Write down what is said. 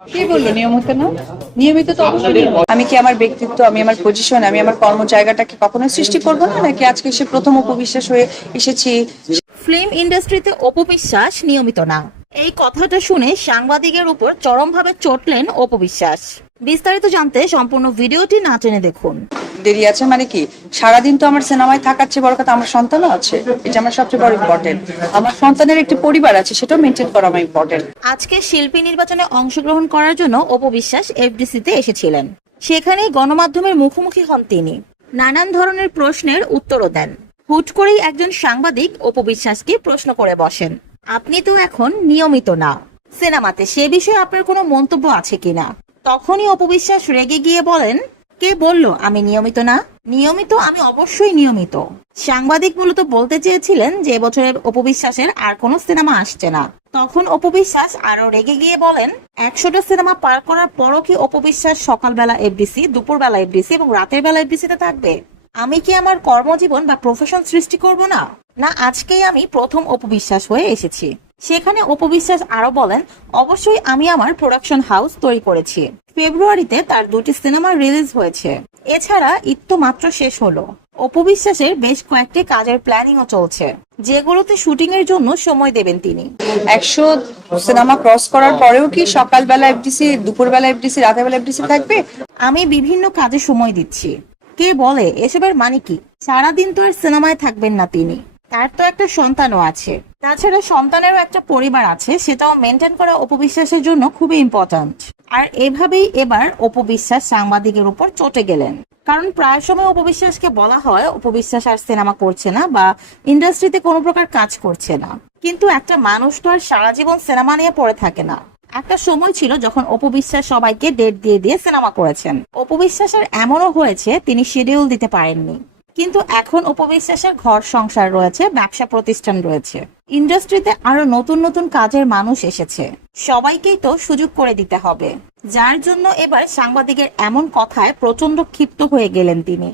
কে বলল নিয়মিত না নিয়মিত তো অবশ্যই আমি কি আমার ব্যক্তিত্ব আমি আমার পজিশন আমি আমার কর্ম জায়গাটাকে কখনো সৃষ্টি করব না নাকি আজকে সে প্রথম উপবিশ্বাস হয়ে এসেছি? ফিল্ম ইন্ডাস্ট্রিতে অপবিশ্বাস নিয়মিত না। এই কথাটা শুনে সাংবাদিকের উপর চরমভাবে চটলেন অপবিশ্বাস। বিস্তারিত জানতে সম্পূর্ণ ভিডিওটি না টেনে দেখুন। দেরি আছে মানে কি? সারাদিন তো আমার সিনেমায় থাকার চেয়ে বড় কথা আমার সন্তানও আছে। এটা আমার সবচেয়ে বড় ইম্পর্টেন্ট আমার সন্তানের একটি পরিবার আছে, সেটাও মেনটেন করা আমার ইম্পর্টেন্ট আজকে শিল্পী নির্বাচনে অংশগ্রহণ করার জন্য অপবিশ্বাস এফডিসিতে এসেছিলেন। সেখানেই গণমাধ্যমের মুখোমুখি হন তিনি। নানান ধরনের প্রশ্নের উত্তরও দেন। হুট করেই একজন সাংবাদিক অপবিশ্বাসকে প্রশ্ন করে বসেন, আপনি তো এখন নিয়মিত না। সিনেমাতে সে বিষয়ে আপনার কোনো মন্তব্য আছে কিনা? তখনই অপবিশ্বাস রেগে গিয়ে বলেন কে বলল, আমি নিয়মিত না? নিয়মিত আমি অবশ্যই নিয়মিত। সাংবাদিক মূলত বলতে চেয়েছিলেন যে বছরের অপবিশ্বাসের আর কোনো সিনেমা আসছে না। তখন অপবিশ্বাস আরও রেগে গিয়ে বলেন, একশোটা সিনেমা পার করার পরও কি অপবিশ্বাস সকালবেলা এফডিসি দুপুরবেলা এফডিসি এবং রাতের বেলা এফডিসিতে থাকবে? আমি কি আমার কর্মজীবন বা প্রফেশন সৃষ্টি করব না? না, আজকেই আমি প্রথম অপবিশ্বাস হয়ে এসেছি। সেখানে অপবিশ্বাস আরও বলেন অবশ্যই আমি আমার প্রোডাকশন হাউস তৈরি করেছি। ফেব্রুয়ারিতে তার দুটি সিনেমা রিলিজ হয়েছে। এছাড়া ঈদ তো মাত্র শেষ হলো। অপবিশ্বাসের বেশ কয়েকটি কাজের প্ল্যানিংও চলছে যেগুলোতে শুটিং এর জন্য সময় দেবেন তিনি। একশো সিনেমা ক্রস করার পরেও কি সকালবেলা এফডিসি দুপুরবেলা এফডিসি রাতের বেলা এফডিসি থাকবে? আমি বিভিন্ন কাজে সময় দিচ্ছি। কে বলে এসবের মানে কি? সারাদিন তো আর সিনেমায় থাকবেন না তিনি। তার তো একটা সন্তানও আছে। তাছাড়া সন্তানেরও একটা পরিবার আছে, সেটাও মেনটেন করা অপবিশ্বাসের জন্য খুবই ইম্পর্ট্যান্ট আর এভাবেই এবার অপবিশ্বাস সাংবাদিকের উপর চটে গেলেন। কারণ প্রায় সময় অপবিশ্বাসকে বলা হয়, অপবিশ্বাস আর সিনেমা করছে না বা ইন্ডাস্ট্রিতে কোনো প্রকার কাজ করছে না। কিন্তু একটা মানুষ তো আর সারা জীবন সিনেমা নিয়ে পড়ে থাকে না। একটা সময় ছিল যখন অপবিশ্বাস সবাইকে ডেট দিয়ে দিয়ে সিনেমা করেছেন। অপবিশ্বাসের এমনও হয়েছে, তিনি শিডিউল দিতে পারেননি। কিন্তু এখন উপবিশ্বাসের ঘর সংসার রয়েছে, ব্যবসা প্রতিষ্ঠান রয়েছে। ইন্ডাস্ট্রিতে আরও নতুন নতুন কাজের মানুষ এসেছে। সবাইকেই তো সুযোগ করে দিতে হবে। যার জন্য এবার সাংবাদিকের এমন কথায় প্রচণ্ড ক্ষিপ্ত হয়ে গেলেন তিনি।